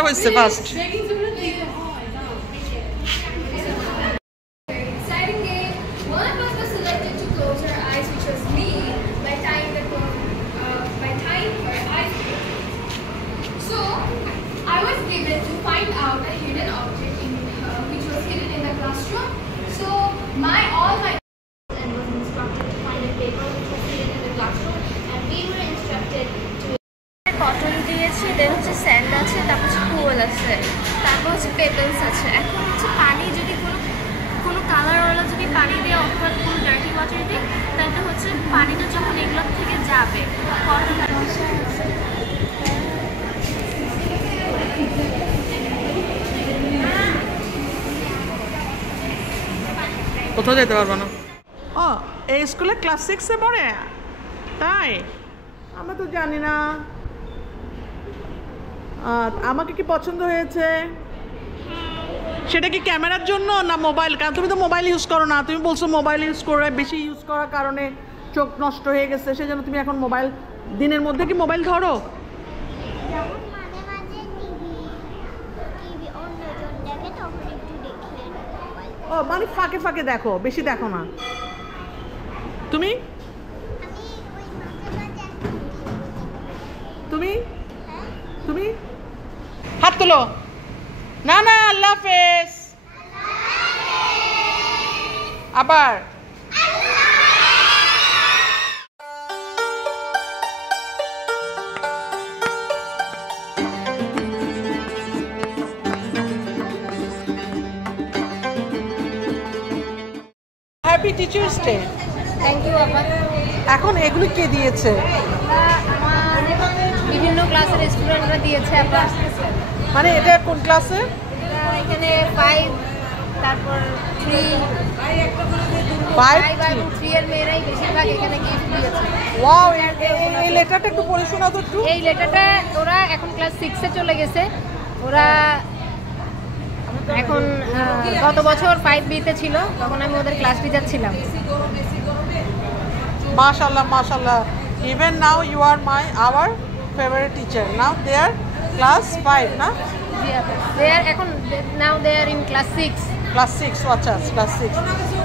ক্লাসটা হয়েছে first. Cotton দিয়েছে, দেন হচ্ছে স্যান্ড আছে, তারপর হচ্ছে কুয়েল আছে, তারপর হচ্ছে পেপেলস আছে। এখন হচ্ছে পানি যদি কোনো কালারওয়ালা যদি পানি দিয়ে অথবা কোনো ডার্টি ওয়াটার দিই, তাহলে হচ্ছে পানিটা যখন এগুলোর থেকে যাবে কটন। কোথাও যেতে পারবো না। ও এই স্কুলে ক্লাস 6-এ পড়ে? তাই? আমরা তো জানি না। আমাকে কি পছন্দ হয়েছে? সেটা কি ক্যামেরার জন্য না মোবাইল? কারণ তুমি তো মোবাইল ইউজ করো না, তুমি বলছো মোবাইল ইউজ করে বেশি ইউজ করার কারণে চোখ নষ্ট হয়ে গেছে, সেই জন্য তুমি এখন মোবাইল দিনের মধ্যে কি মোবাইল ধরো? ও মানে ফাঁকে ফাঁকে দেখো, বেশি দেখো না। তুমি তুমি তুমি হাত তোলো। না না, আল্লাহ হাফেজ। আবার happy teachers day. Thank you আপা। এখন এগুলো কে দিয়েছে? বিভিন্ন ক্লাসের স্টুডেন্টরা দিয়েছে আপা। মানে এটা কোন ক্লাসে? এখানে 5, তারপর 3, 5 এবং 3 এর মেয়েরাই বেশিরভাগ এখানে গিফট দিয়েছে। ওয়াও, এই লেটারটা একটু পড়ে শোনাও তো একটু। এই লেটারটা ওরা এখন ক্লাস 6-এ চলে গেছে। ওরা এখন গত বছর 5B-তে ছিল, তখন আমি ওদের ক্লাস টিচার ছিলাম। মাশাআল্লাহ মাশাআল্লাহ। Even now you are our favorite teacher. Now they are class 5 না? Now they are in class 6. Class 6, আচ্ছা ক্লাস 6।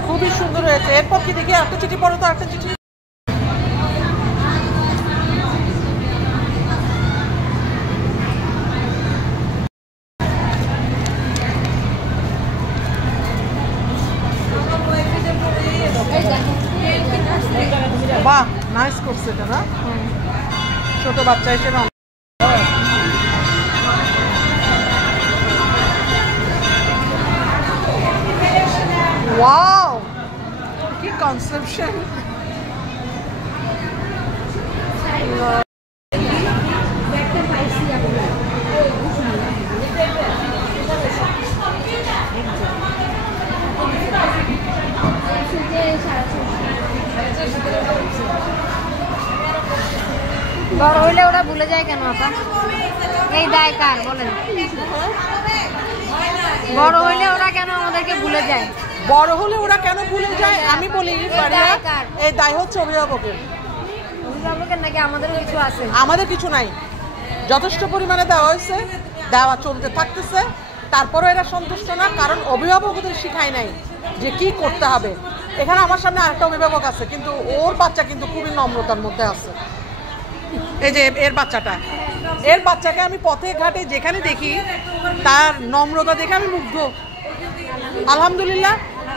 খুবই সুন্দর হয়েছে। এরপর কি দেখি একটা চিঠি পড়ো তো, একটা চিঠি। বাহ, নাইস করছে এটা না? ছোট বাচ্চা হিসেবে। ওয়াও, কি কনসেপশন! বড় হইলে ওরা ভুলে যায় কেন আপা? এই দায় কার বলেন? বড় হইলে ওরা কেন আমাদেরকে ভুলে যায়? বড় হলে ওরা কেন ভুলে যায় আমি বলি, এই দায় হচ্ছে অভিভাবকের। অভিভাবকের নাকি আমাদেরও কিছু আছে? আমাদের কিছু নাই, যথেষ্ট পরিমাণে দেওয়া হয়েছে, দেওয়া চলতে থাকতেছে। তারপরও এরা সন্তুষ্ট না, কারণ অভিভাবক ওদের শিখায় নাই যে কি করতে হবে। এখানে আমার সামনে আরেকটা অভিভাবক আছে, কিন্তু ওর বাচ্চা কিন্তু খুবই নম্রতার মধ্যে আছে। এই যে এর বাচ্চাকে আমি পথে ঘাটে যেখানে দেখি, তার নম্রতা দেখে আমি মুগ্ধ। আলহামদুলিল্লাহ,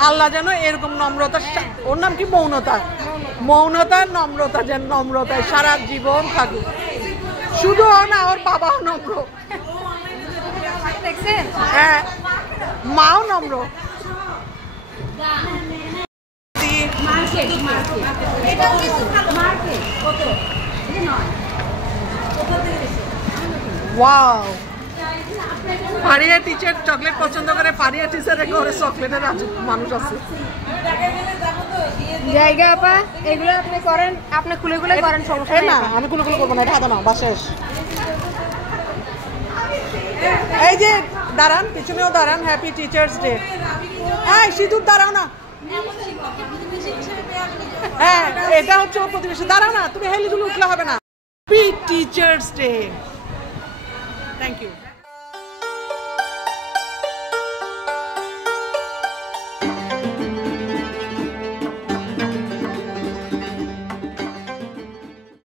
আল্লাহ যেন এরকম নম্রতা, ওর নাম কি মৌনতা নম্রতা, যেন নম্রতায় সারা জীবন থাকুক। শুধু না, ওর বাবাও নম্র, হ্যাঁ মাও নম্র। ওয়াও, ফারিয়া টিচার চকলেট পছন্দ করে। ফারিয়া টিচারের ঘরে চকলেটের মানুষ আছে। জায়গা আপা, এগুলো আপনি করেন, আপনি খুলে করেন, সমস্যা না। আমি খুলে করবো না, এটা হাতে না, বা শেষ। এই যে দাঁড়ান, পিছনেও দাঁড়ান। Happy teachers day. হ্যাঁ, সিঁদুর দাঁড়াও না। হ্যাঁ, এটা হচ্ছে ওর প্রতিবেশী। দাঁড়াও না, তুমি হেলিদুলে উঠলে হবে না। Happy teachers day. Thank you.